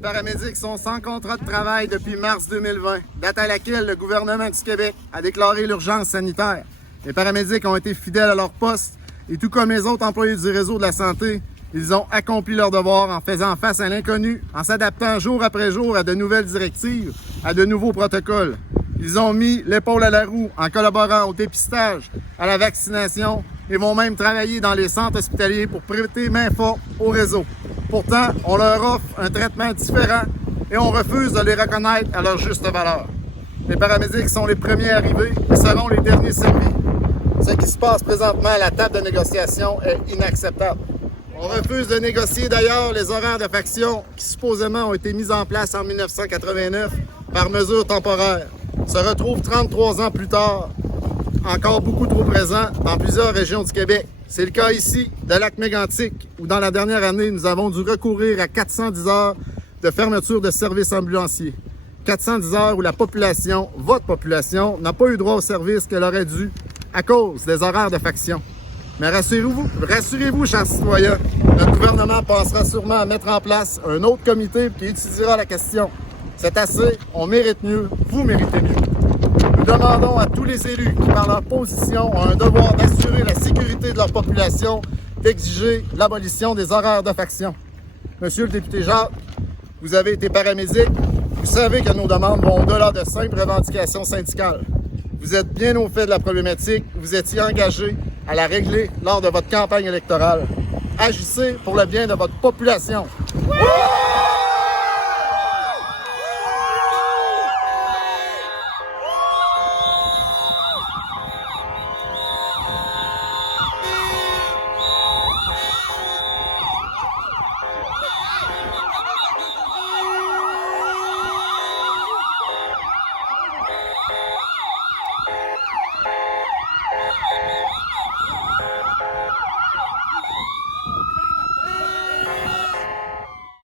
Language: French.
paramédics sont sans contrat de travail depuis mars 2020, date à laquelle le gouvernement du Québec a déclaré l'urgence sanitaire. Les paramédics ont été fidèles à leur poste et tout comme les autres employés du réseau de la santé, ils ont accompli leur devoir en faisant face à l'inconnu, en s'adaptant jour après jour à de nouvelles directives, à de nouveaux protocoles. Ils ont mis l'épaule à la roue en collaborant au dépistage, à la vaccination et vont même travailler dans les centres hospitaliers pour prêter main forte au réseau. Pourtant, on leur offre un traitement différent et on refuse de les reconnaître à leur juste valeur. Les paramédics sont les premiers arrivés et seront les derniers servis. Ce qui se passe présentement à la table de négociation est inacceptable. On refuse de négocier d'ailleurs les horaires de faction qui supposément ont été mis en place en 1989 par mesure temporaire. Se retrouvent 33 ans plus tard, encore beaucoup trop présents dans plusieurs régions du Québec. C'est le cas ici de Lac-Mégantic, où dans la dernière année, nous avons dû recourir à 410 heures de fermeture de services ambulanciers. 410 heures où la population, votre population, n'a pas eu droit au service qu'elle aurait dû à cause des horaires de faction. Mais rassurez-vous, chers citoyens, notre gouvernement pensera sûrement à mettre en place un autre comité qui étudiera la question. C'est assez, on mérite mieux, vous méritez mieux. Nous demandons à tous les élus qui, par leur position, ont un devoir d'assurer la sécurité de leur population, d'exiger l'abolition des horaires de faction. Monsieur le député Jacques, vous avez été paramédic, vous savez que nos demandes vont au-delà de simples revendications syndicales. Vous êtes bien au fait de la problématique, vous étiez engagé à la régler lors de votre campagne électorale. Agissez pour le bien de votre population.